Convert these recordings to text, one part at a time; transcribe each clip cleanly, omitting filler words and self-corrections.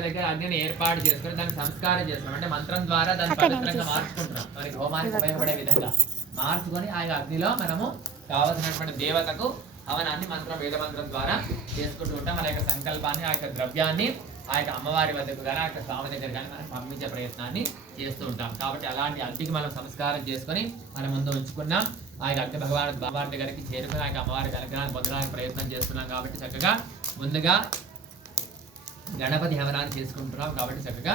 దగ్గర అగ్నిని ఏర్పాటు చేసుకుని దాన్ని సంస్కారం చేస్తున్నాం. అంటే మంత్రం ద్వారా దాన్ని పవిత్రంగా మార్చుకుంటున్నాం. మరి హోమానికి ఉపయోగపడే విధంగా మార్చుకొని ఆ అగ్నిలో మనము కావలసినటువంటి దేవతకు హవనాన్ని మంత్రం వేద మంత్రం ద్వారా చేసుకుంటూ ఉంటాం. మన యొక్క సంకల్పాన్ని ఆ యొక్క ద్రవ్యాన్ని ఆ యొక్క అమ్మవారి వద్దకు కానీ ఆ యొక్క స్వామి దగ్గర కానీ మనం పంపించే ప్రయత్నాన్ని చేస్తూ ఉంటాం. కాబట్టి అలాంటి అగ్నికి మనం సంస్కారం చేసుకొని మన ముందు ఉంచుకున్నాం. ఆ యొక్క అగ్ని భగవాన్ దగ్గరికి చేరుకుని ఆ యొక్క అమ్మవారి అనుగ్రహాన్ని పొందడానికి ప్రయత్నం చేస్తున్నాం. కాబట్టి చక్కగా ముందుగా గణపతి హవనాన్ని చేసుకుంటున్నాం. కాబట్టి చక్కగా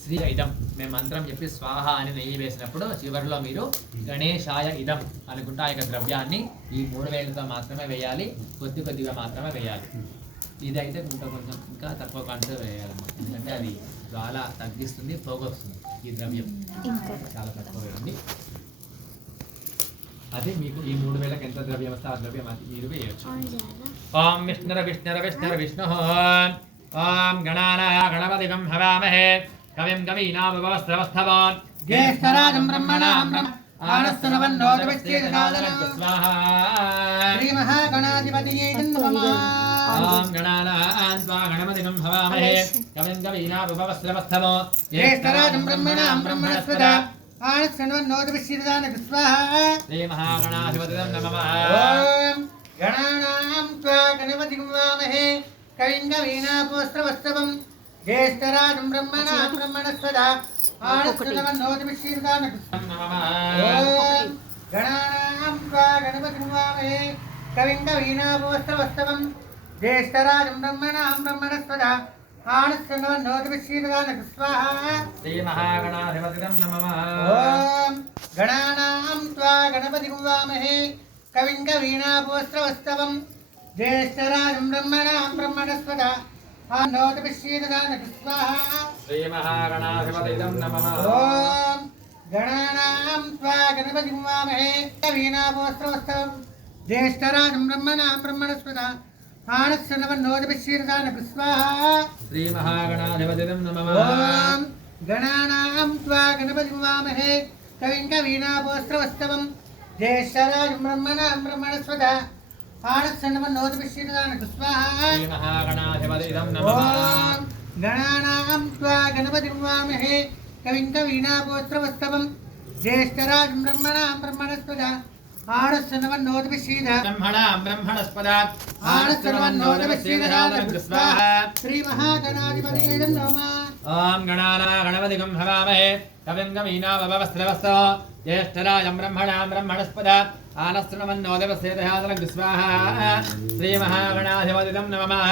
శ్రీ ఇదం మేము మంత్రం చెప్పి స్వాహ అని నెయ్యి వేసినప్పుడు చివరిలో మీరు గణేశాయ ఇదం అనుకుంటూ ఆ యొక్క ద్రవ్యాన్ని ఈ 3 వేలతో మాత్రమే వేయాలి. కొద్దిగా మాత్రమే వేయాలి. ఇదైతే ఇంకా తక్కువ కంటూ వేయాలన్నమాట. ఎందుకంటే అది చాలా తగ్గిస్తుంది, పోగొస్తుంది. ఈ ద్రవ్యం చాలా తక్కువ వేయండి. అదే మీకు ఈ 3 వేలకు ఎంత ద్రవ్యం వస్తే ఆ ద్రవ్యం అది మీరు వేయచ్చు. ఓం విష్ణు ఓం గణపతిగం హవామహే కవిం కవీనామవస్త్రవస్థవాన్ జ్యేష్ఠరాజం బ్రహ్మణాం స్వాహా శ్రీ మహాగణాధిపతియే నమః. ఓం గణానాన్ స్వా గణపతిగం హవామహే కవిం కవీనామవస్త్రవస్థవాన్ జ్యేష్ఠరాజం బ్రహ్మణాం బ్రహ్మణస్పద ఆనశ్చనవన్నోదవిశ్చిరదాన స్వాహా శ్రీ మహాగణాధిపతిగం నమః. ఓం గణానాం త్వా గణపతిం హవామహే కవిం కవీనామవస్త్రవస్తవం జ్యేష్ఠరాజం బ్రహ్మణాం బ్రహ్మణస్పద ఆనశ్చనవన్నోదవిశ్చిరదాన నమః. ఓం గణానాం త్వా గణపతిం హవామహే కవిం కవీనామవస్త్రవస్తవం జ్యేష్ఠరాజం బ్రహ్మణాం బ్రహ్మణస్పద ఆనశ్చనవన్నోదవిశ్చిరదాన స్వాహా శ్రీ మహాగణాధిపతిగం నమః. ఓం గణానాం త్వా గణపతిం హవామహే కవిం కవీనామవస్త్రవస్తవం జ్యేష్ఠరాజం బ్రహ్మణాం బ్రహ్మణస్పద ఆనశ్చనవన్నోదవిశ్చిరదాన స్వాహా శ్రీ మహాగణాధిపతిగం నమః. ఓం గణానాం త్వా గణపతిం హవామహే కవీనామవస్త్రవస్తవం జ్యేష్ఠరాజం బ్రహ్మణాం బ్రహ్మణస్పద ఆనశ్చనవన్నోదవిశ్చిరదాన స్వాహా శ్రీ మహాగణాధిపతిగం నమః. ఓం గణానాం త్వా గణపతిం హవామహే కవిం కవీనామవస్త్రవస్తవం జ్యేష్ఠరాజం బ్రహ్మణాం బ్రహ్మణస్పద ఆనశ్చనవన్నోదవిశ్చిరదాన స్వాహా శ్రీ మహాగణాధిపతిగం నమః. ఓం గణానాం త్వా గణపతిం హవామహే కవిం కవీనామవస్త్రవస్తవం జ్యేష్ఠరాజం బ్రహ్మణాం బ్రహ్మణస్పద ఆనశ్చనవన్నోదవిశ్చిరదాన బ్రహ్మణాం బ్రహ్మణస్పద ఆనశ్చనవన్నోదవిశ్చిరదాన స్వాహా శ్రీ మహాగణాధిపతియే నమః. ఓం గణపతిగం హవామహే కవిం కవీనామవస్త్రవస్తవం జ్యేష్ఠరాజం బ్రహ్మణాం బ్రహ్మణస్పద ఆనశ్చనవన్నోదవిశ్చిరదాన స్వాహా శ్రీ మహాగణాధిపతిగం నమః.